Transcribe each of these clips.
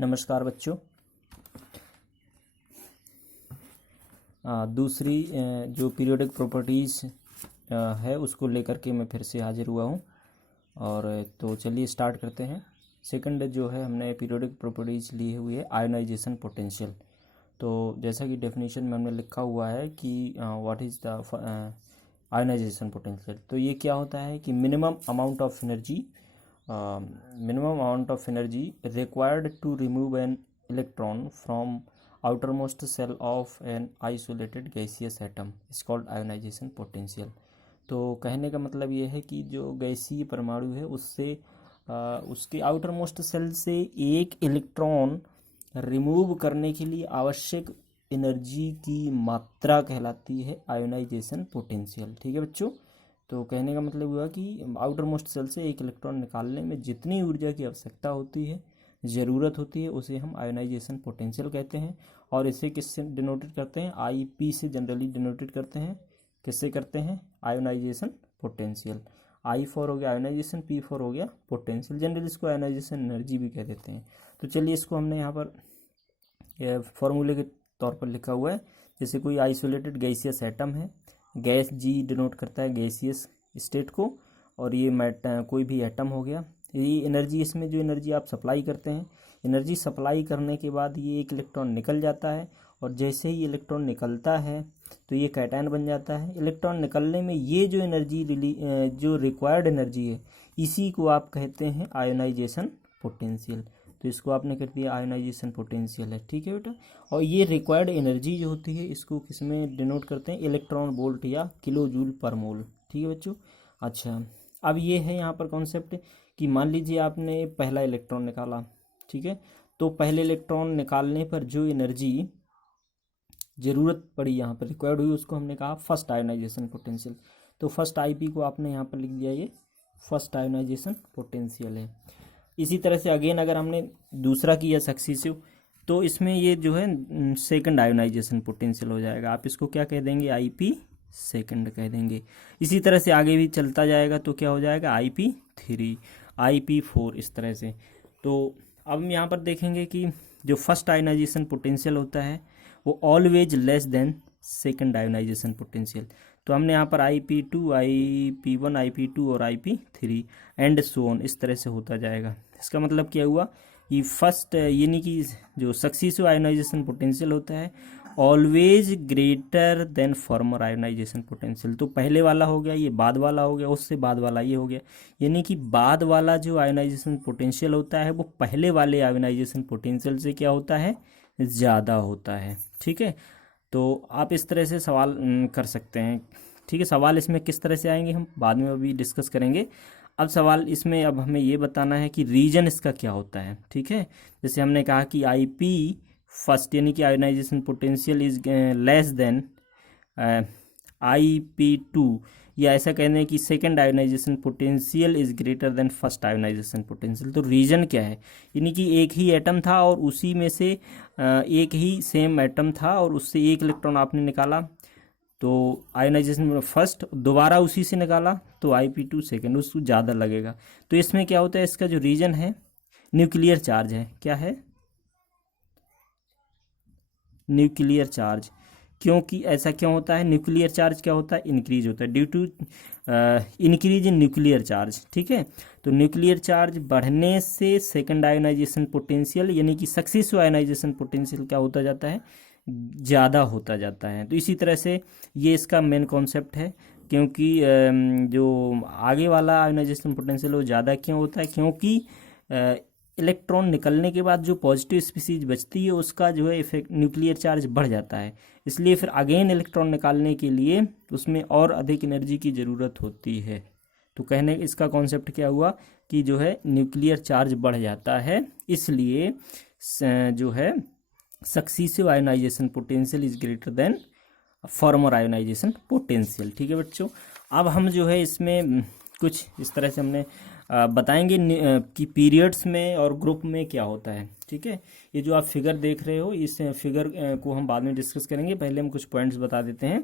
नमस्कार बच्चों। दूसरी जो पीरियोडिक प्रॉपर्टीज़ है उसको लेकर के मैं फिर से हाजिर हुआ हूँ। और तो चलिए स्टार्ट करते हैं। सेकंड जो है हमने पीरियोडिक प्रॉपर्टीज़ ली हुई है आयोनाइजेशन पोटेंशियल। तो जैसा कि डेफिनेशन में हमने लिखा हुआ है कि what is the ionization potential. तो ये क्या होता है कि minimum amount of energy required to remove an electron from outermost cell of an isolated gaseous atom is called ionization potential। तो कहने का मतलब ये है कि जो गैसीय परमाणु है उससे उसके आउटर मोस्ट सेल से एक इलेक्ट्रॉन रिमूव करने के लिए आवश्यक एनर्जी की मात्रा कहलाती है आयोनाइजेशन पोटेंशियल। ठीक है बच्चों। तो कहने का मतलब हुआ कि आउटर मोस्ट सेल से एक इलेक्ट्रॉन निकालने में जितनी ऊर्जा की आवश्यकता होती है, ज़रूरत होती है, उसे हम आयोनाइजेशन पोटेंशियल कहते हैं। और इसे किससे डिनोटेड करते हैं? IP से जनरली डिनोटेड करते हैं। किससे करते हैं? Ionization potential. I4 हो गया आयोनाइजेशन, P4 हो गया पोटेंशियल। जनरली इसको आयोनाइजेशन एनर्जी भी कह देते हैं। तो चलिए इसको हमने यहाँ पर फॉर्मूले के तौर पर लिखा हुआ है। जैसे कोई आइसोलेटेड गैसियस एटम है, गैस G डिनोट करता है गैसियस स्टेट को, और ये कोई भी एटम हो गया। ये एनर्जी, इसमें जो एनर्जी आप सप्लाई करते हैं, एनर्जी सप्लाई करने के बाद ये एक इलेक्ट्रॉन निकल जाता है, और जैसे ही इलेक्ट्रॉन निकलता है तो ये कैटायन बन जाता है। इलेक्ट्रॉन निकलने में ये जो एनर्जी जो रिक्वायर्ड एनर्जी है, इसी को आप कहते हैं आयोनाइजेशन पोटेंशियल। तो इसको आपने कर दिया आयोनाइजेशन पोटेंशियल है। ठीक है बेटा। और ये रिक्वायर्ड एनर्जी जो होती है इसको किस में डिनोट करते हैं? इलेक्ट्रॉन वोल्ट या किलो जूल पर मोल। ठीक है बच्चों। अच्छा, अब ये है यहाँ पर कॉन्सेप्ट कि मान लीजिए आपने पहला इलेक्ट्रॉन निकाला। ठीक है। तो पहले इलेक्ट्रॉन निकालने पर जो एनर्जी ज़रूरत पड़ी, यहाँ पर रिक्वायर्ड हुई, उसको हमने कहा फर्स्ट आयोनाइजेशन पोटेंशियल। तो फर्स्ट IP को आपने यहाँ पर लिख दिया, ये फर्स्ट आयोनाइजेशन पोटेंशियल है। इसी तरह से अगेन अगर हमने दूसरा किया सक्सीसिव, तो इसमें ये जो है सेकंड आयोनाइजेशन पोटेंशियल हो जाएगा। आप इसको क्या कह देंगे? IP सेकंड कह देंगे। इसी तरह से आगे भी चलता जाएगा तो क्या हो जाएगा? IP3, IP4, इस तरह से। तो अब हम यहाँ पर देखेंगे कि जो फर्स्ट आयोनाइजेशन पोटेंशियल होता है वो always less than second ionization potential. तो हमने यहाँ पर IP2, IP1, IP2 और IP3 एंड सो ऑन, इस तरह से होता जाएगा। इसका मतलब क्या हुआ कि फर्स्ट यानी कि जो सक्सीसिव आयोनाइजेशन पोटेंशियल होता है always greater than former ionization potential. तो पहले वाला हो गया, ये बाद वाला हो गया, उससे बाद वाला ये हो गया। यानी कि बाद वाला जो आयोनाइजेशन पोटेंशियल होता है वो पहले वाले आयोनाइजेशन पोटेंशियल से क्या होता है? ज़्यादा होता है। ठीक है। तो आप इस तरह से सवाल कर सकते हैं। ठीक है। सवाल इसमें किस तरह से आएंगे हम बाद में अभी डिस्कस करेंगे। अब सवाल इसमें अब हमें ये बताना है कि रीजन इसका क्या होता है। ठीक है। जैसे हमने कहा कि IP फर्स्ट यानी कि ionization potential is less than IP2, या ऐसा कहने हैं कि second ionisation potential is greater then first ionization potential. तो रीजन क्या है? यानी कि एक ही एटम था और उसी में से एक ही सेम एटम था और उससे एक इलेक्ट्रॉन आपने निकाला, तो आयोनाइजेशन फर्स्ट, दोबारा उसी से निकाला तो IP2 सेकंड, उसको ज़्यादा लगेगा। तो इसमें क्या होता है? इसका जो रीजन है न्यूक्लियर चार्ज है। क्या है? Nuclear charge. क्योंकि ऐसा क्यों होता है? न्यूक्लियर चार्ज क्या होता है? इंक्रीज होता है due to increase in nuclear charge. ठीक है। तो न्यूक्लियर चार्ज बढ़ने से सेकंड आयोनाइजेशन पोटेंशियल यानी कि सक्सेसिव आयोनाइजेशन पोटेंशियल क्या होता जाता है? ज़्यादा होता जाता है। तो इसी तरह से ये इसका मेन कॉन्सेप्ट है। क्योंकि जो आगे वाला आयोनाइजेशन पोटेंशियल वो ज़्यादा क्यों होता है? क्योंकि इलेक्ट्रॉन निकलने के बाद जो पॉजिटिव स्पीसीज बचती है उसका जो है इफेक्ट न्यूक्लियर चार्ज बढ़ जाता है, इसलिए फिर अगेन इलेक्ट्रॉन निकालने के लिए उसमें और अधिक एनर्जी की ज़रूरत होती है। तो कहने इसका कॉन्सेप्ट क्या हुआ कि जो है न्यूक्लियर चार्ज बढ़ जाता है, इसलिए जो है successive ionization potential is greater than former ionization potential. ठीक है बच्चों। अब हम जो है इसमें कुछ इस तरह से हमने बताएंगे कि पीरियड्स में और ग्रुप में क्या होता है। ठीक है। ये जो आप फिगर देख रहे हो, इस फिगर को हम बाद में डिस्कस करेंगे। पहले हम कुछ पॉइंट्स बता देते हैं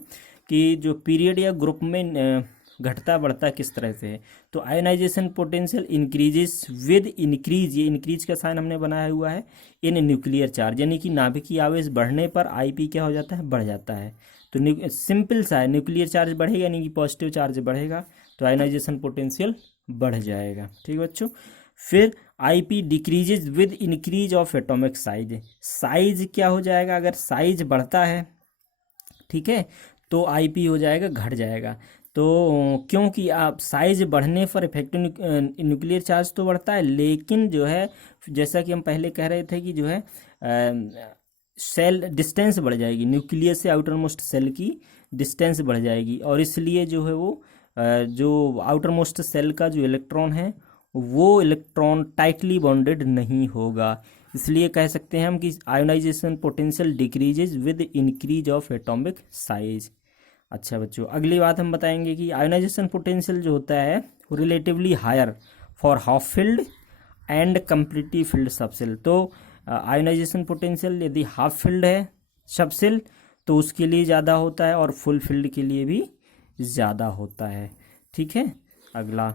कि जो पीरियड या ग्रुप में घटता बढ़ता किस तरह से है। तो ionization potential increases with increase, ये इंक्रीज का साइन हमने बनाया हुआ है, इन न्यूक्लियर चार्ज, यानी कि नाभिकीय आवेश बढ़ने पर आईपी क्या हो जाता है, बढ़ जाता है। तो सिंपल सा है, न्यूक्लियर चार्ज बढ़ेगा यानी कि पॉजिटिव चार्ज बढ़ेगा तो आयोनाइजेशन पोटेंशियल बढ़ जाएगा। ठीक है बच्चों। फिर IP decreases with increase of atomic size, size क्या हो जाएगा, अगर साइज बढ़ता है, ठीक है, तो आईपी हो जाएगा, घट जाएगा। तो क्योंकि आप साइज बढ़ने पर इफेक्टिव न्यूक्लियर चार्ज तो बढ़ता है, लेकिन जो है जैसा कि हम पहले कह रहे थे कि जो है सेल डिस्टेंस बढ़ जाएगी, न्यूक्लियर से आउटर मोस्ट सेल की डिस्टेंस बढ़ जाएगी, और इसलिए जो है वो जो आउटर मोस्ट सेल का जो इलेक्ट्रॉन है वो इलेक्ट्रॉन टाइटली बॉन्डेड नहीं होगा। इसलिए कह सकते हैं हम कि ionization potential decreases with increase of atomic size. अच्छा बच्चों, अगली बात हम बताएंगे कि आयोनाइजेशन पोटेंशियल जो होता है वो relatively higher for half filled and completely filled subshell. तो आयोनाइजेशन पोटेंशियल यदि हाफ फील्ड है सबसेल तो उसके लिए ज़्यादा होता है, और फुल फील्ड के लिए भी ज़्यादा होता है। ठीक है। अगला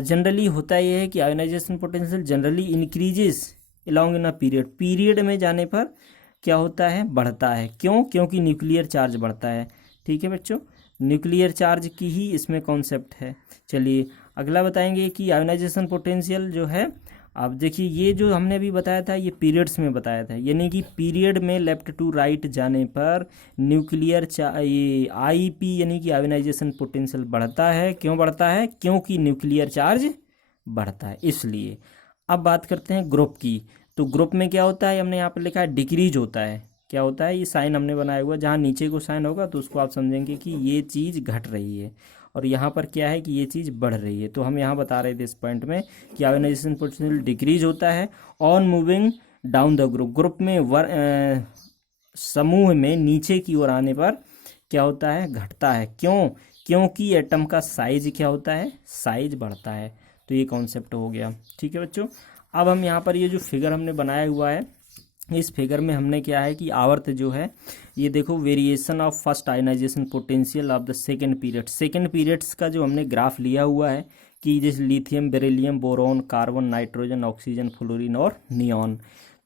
जनरली होता यह है कि ionization potential generally increases along in a period, period में जाने पर क्या होता है, बढ़ता है। क्यों? क्योंकि न्यूक्लियर चार्ज बढ़ता है। ठीक है बच्चों, न्यूक्लियर चार्ज की ही इसमें कॉन्सेप्ट है। चलिए अगला बताएंगे कि आयोनाइजेशन पोटेंशियल जो है, अब देखिए ये जो हमने अभी बताया था ये पीरियड्स में बताया था, यानी कि पीरियड में लेफ्ट टू राइट जाने पर न्यूक्लियर ये आईपी यानी कि आयोनाइजेशन पोटेंशियल बढ़ता है। क्यों बढ़ता है? क्योंकि न्यूक्लियर चार्ज बढ़ता है, इसलिए। अब बात करते हैं ग्रुप की। तो ग्रुप में क्या होता है, हमने यहाँ पर लिखा है डिक्रीज होता है। क्या होता है, ये साइन हमने बनाया हुआ, जहाँ नीचे को साइन होगा तो उसको आप समझेंगे कि ये चीज़ घट रही है, और यहाँ पर क्या है कि ये चीज़ बढ़ रही है। तो हम यहाँ बता रहे थे इस पॉइंट में कि आयोनाइजेशन पोटेंशियल डिक्रीज होता है on moving down the group, group में समूह में नीचे की ओर आने पर क्या होता है, घटता है। क्यों? क्योंकि एटम का साइज क्या होता है, साइज बढ़ता है। तो ये कॉन्सेप्ट हो गया। ठीक है बच्चों। अब हम यहाँ पर ये जो फिगर हमने बनाया हुआ है, इस फिगर में हमने क्या है कि आवर्त जो है, ये देखो variation of first ionization potential of the second period, second periods का जो हमने ग्राफ लिया हुआ है कि जैसे lithium, beryllium, boron, carbon, nitrogen, oxygen, fluorine और नियॉन।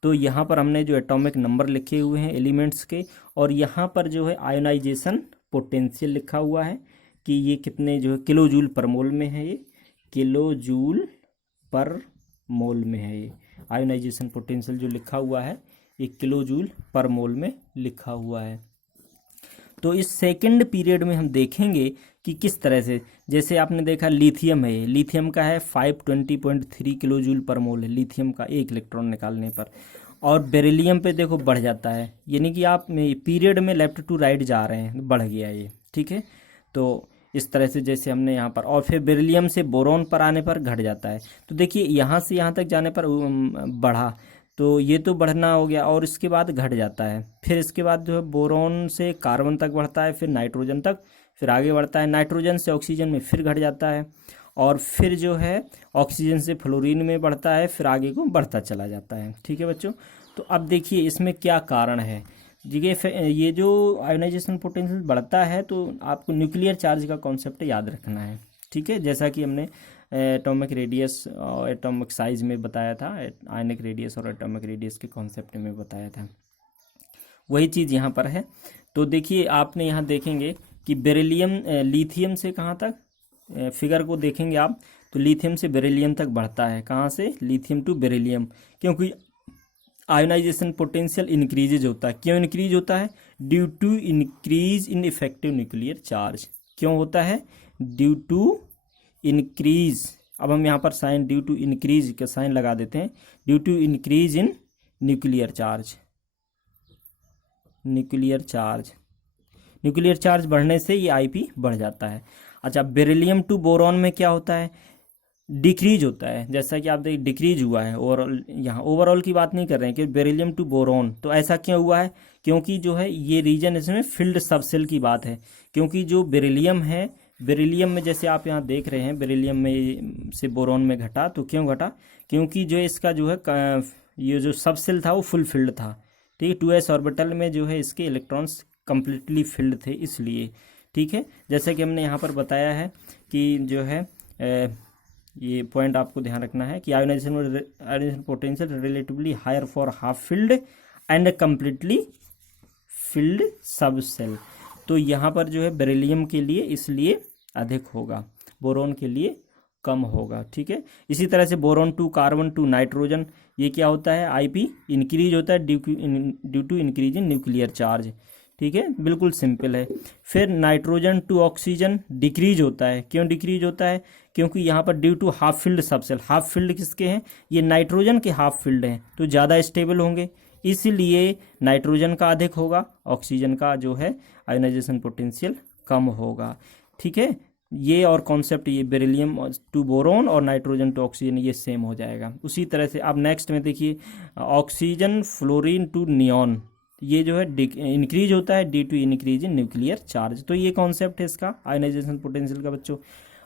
तो यहाँ पर हमने जो एटॉमिक नंबर लिखे हुए हैं एलिमेंट्स के, और यहाँ पर जो है आयोनाइजेशन पोटेंशियल लिखा हुआ है कि ये कितने जो है किलो जूल पर मोल में है, ये किलो जूल पर मोल में है। ये आयोनाइजेशन पोटेंशियल जो लिखा हुआ है ये किलो जूल पर मोल में लिखा हुआ है। तो इस सेकंड पीरियड में हम देखेंगे कि किस तरह से, जैसे आपने देखा लिथियम है, लिथियम का है 520.3 किलो जूल पर मोल है लिथियम का एक इलेक्ट्रॉन निकालने पर, और बेरिलियम पे देखो बढ़ जाता है, यानी कि आप पीरियड में लेफ्ट टू राइट जा रहे हैं, बढ़ गया ये। ठीक है। तो इस तरह से जैसे हमने यहाँ पर, और फिर बेरिलियम से बोरॉन पर आने पर घट जाता है। तो देखिए यहाँ से यहाँ तक जाने पर बढ़ा, तो ये तो बढ़ना हो गया, और इसके बाद घट जाता है। फिर इसके बाद जो है बोरॉन से कार्बन तक बढ़ता है, फिर नाइट्रोजन तक, फिर आगे बढ़ता है, नाइट्रोजन से ऑक्सीजन में फिर घट जाता है, और फिर जो है ऑक्सीजन से फ्लोरीन में बढ़ता है, फिर आगे को बढ़ता चला जाता है। ठीक है बच्चों। तो अब देखिए इसमें क्या कारण है। ये जो आयोनाइजेशन पोटेंशियल बढ़ता है तो आपको न्यूक्लियर चार्ज का कॉन्सेप्ट याद रखना है। ठीक है। जैसा कि हमने एटॉमिक रेडियस और एटॉमिक साइज में बताया था, आयनिक रेडियस और एटॉमिक रेडियस के कॉन्सेप्ट में बताया था, वही चीज़ यहाँ पर है। तो देखिए आपने यहाँ देखेंगे कि बेरिलियम लिथियम से कहाँ तक, फिगर को देखेंगे आप तो लिथियम से बेरिलियम तक बढ़ता है। कहाँ से? लिथियम टू बेरिलियम, क्योंकि आयोनाइजेशन पोटेंशियल इंक्रीजेज होता है। क्यों इंक्रीज होता है? Due to increase in effective nuclear charge. क्यों होता है? Due to increase. अब हम यहाँ पर साइन ड्यू टू इंक्रीज का साइन लगा देते हैं, due to increase in nuclear charge. Nuclear charge बढ़ने से ये आईपी बढ़ जाता है। अच्छा, बेरिलियम टू बोरॉन में क्या होता है? डिक्रीज होता है। जैसा कि आप देखिए डिक्रीज हुआ है ओवरऑल, यहाँ ओवरऑल की बात नहीं कर रहे हैं कि बेरिलियम टू बोरॉन। तो ऐसा क्यों हुआ है? क्योंकि जो है ये रीजन, इसमें फील्ड सबसेल की बात है। क्योंकि जो बेरिलियम है, बेरिलियम में जैसे आप यहाँ देख रहे हैं बेरिलियम में से बोरॉन में घटा, तो क्यों घटा? क्योंकि जो इसका जो है ये जो सबसेल था वो फुल फिल्ड था। ठीक है। 2s ऑर्बिटल में जो है इसके इलेक्ट्रॉन्स कंप्लीटली फिल्ड थे, इसलिए। ठीक है, जैसे कि हमने यहाँ पर बताया है कि जो है ये पॉइंट आपको ध्यान रखना है कि ionization potential relatively higher for half filled and completely filled sub shell. तो यहाँ पर जो है बेरिलियम के लिए इसलिए अधिक होगा, बोरोन के लिए कम होगा। ठीक है, इसी तरह से boron to carbon to nitrogen, ये क्या होता है, आईपी इंक्रीज होता है due to increase in nuclear charge. ठीक है, बिल्कुल सिंपल है। फिर नाइट्रोजन टू ऑक्सीजन डिक्रीज होता है, क्यों डिक्रीज होता है, क्योंकि यहाँ पर due to half filled subshell, half filled किसके हैं, ये नाइट्रोजन के हाफ फील्ड हैं, तो ज़्यादा स्टेबल होंगे, इसलिए नाइट्रोजन का अधिक होगा, ऑक्सीजन का जो है आयोनाइजेशन पोटेंशियल कम होगा। ठीक है, ये और कॉन्सेप्ट ये बेरिलियम टू बोरोन और नाइट्रोजन टू ऑक्सीजन ये सेम हो जाएगा। उसी तरह से अब नेक्स्ट में देखिए ऑक्सीजन फ्लोरीन टू नियॉन, ये जो है इंक्रीज होता है due to increase in nuclear charge. तो ये कॉन्सेप्ट है इसका आयोनाइजेशन पोटेंशियल का बच्चों।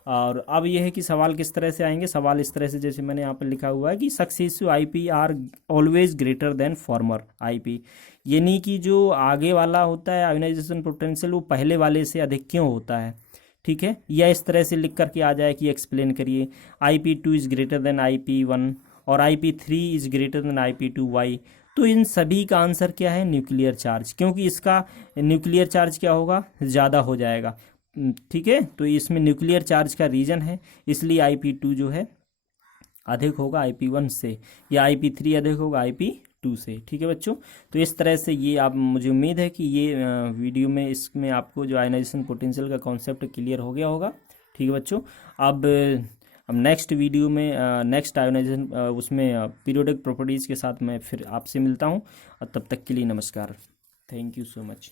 और अब ये है कि सवाल किस तरह से आएंगे, सवाल इस तरह से जैसे मैंने यहाँ पर लिखा हुआ है कि successive IP are always greater than former IP, यानी कि जो आगे वाला होता है आयोनाइजेशन पोटेंशियल वो पहले वाले से अधिक क्यों होता है। ठीक है, या इस तरह से लिख करके आ जाए कि एक्सप्लेन करिए IP2 is greater then IP1 और IP3 is greater then IP2Y। तो इन सभी का आंसर क्या है, न्यूक्लियर चार्ज, क्योंकि इसका न्यूक्लियर चार्ज क्या होगा, ज़्यादा हो जाएगा। ठीक है, तो इसमें न्यूक्लियर चार्ज का रीजन है, इसलिए IP2 जो है अधिक होगा IP1 से, या IP3 अधिक होगा IP2 से। ठीक है बच्चों, तो इस तरह से ये आप, मुझे उम्मीद है कि ये वीडियो में इसमें आपको जो आयोनाइजेशन पोटेंशियल का कॉन्सेप्ट क्लियर हो गया होगा। ठीक है बच्चों, अब नेक्स्ट वीडियो में नेक्स्ट आयोनाइजेशन उसमें पीरियोडिक प्रॉपर्टीज़ के साथ मैं फिर आपसे मिलता हूँ, और तब तक के लिए नमस्कार, थैंक यू सो मच।